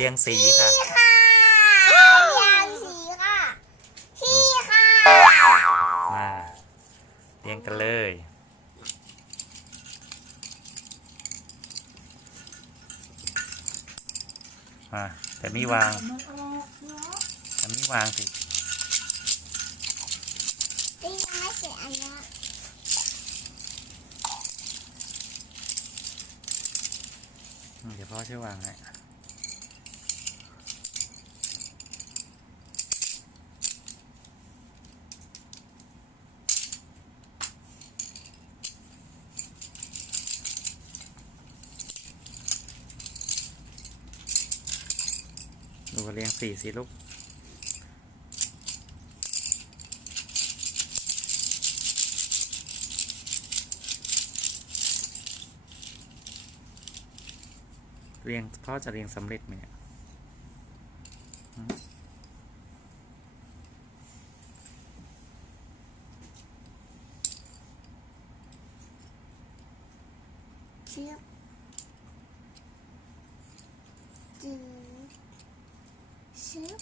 เรียงสีค่ะพี่ค่ะยางสีค่ะ พี่ค่ะมาเรียงกันเลย มาแต่มีวางมันออกเนาะแต่มีวางสิตียังไม่เสร็จอันเนี้ยอืมเดี๋ยวพ่อช่วยวางให้ เรียงสี่สิลูกเรียงพ่อจะเรียงสำเร็จไหมเนี่ยเชือกจืด ชือก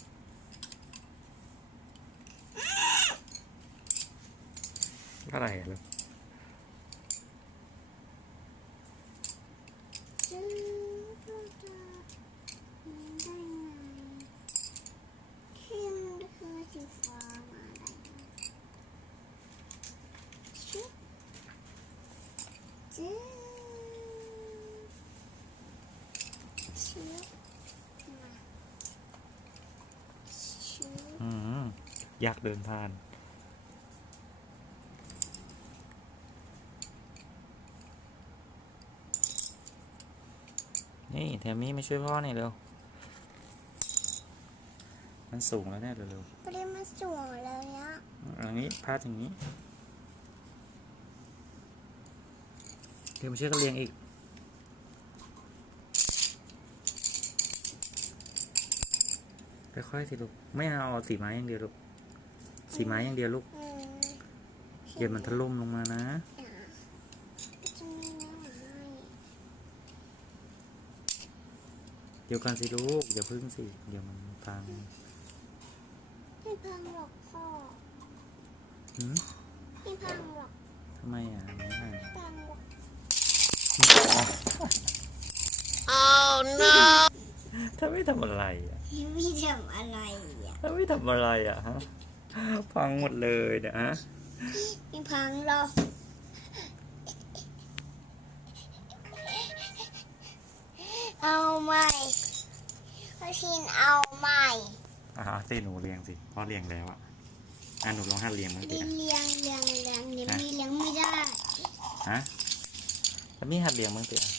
อะไรอะลูก จืดเราจะได้ไงเข้มคือสีฟ้ามาได้ไงเชือกจืดเชือกมาเชือก อืม อยากเดินผ่าน นี่แทมมี่ไม่ช่วยพ่อหน่อยเร็ว มันสูงแล้วเนี่ยเร็วปริมาสวยเลยอะๆอย่างนี้พาดอย่างนี้เดี๋ยวมาช่วยกันเรียงอีกค่อยๆสิลูก ไม่เอาเอาสีไม้อย่างเดียวลูก สีไม้อย่างเดียวลูกอืมเดี๋ยวมันถล่มลงมานะจะมีน้ำให้เดี๋ยวกันสิลูกอย่าพึ่งสิ เดี๋ยวมันพังไม่พังหรอกพ่อหืมไม่พังหรอกทำไมอะไม่ได้ไม่พังหรอกถ้าไม่ทำอะไรอะไม่ทำอะไรอะถ้าไม่ทำอะไรอะฮะ พังหมดเลยเนะฮะไม่พังหรอกเอาใหม่พ่อชินเอาใหม่อ่าสิหนูเรียงสิพ่อเรียงแล้วอะอะหนูลองหัดเรียงบ้างสิเลี้ยงอะเลี้ยงเลี้ยงเลี้ยงเดี๋ยวมีเลี้ยงไม่ได้ฮะแล้วมีหัดเรียงบ้างสิอะ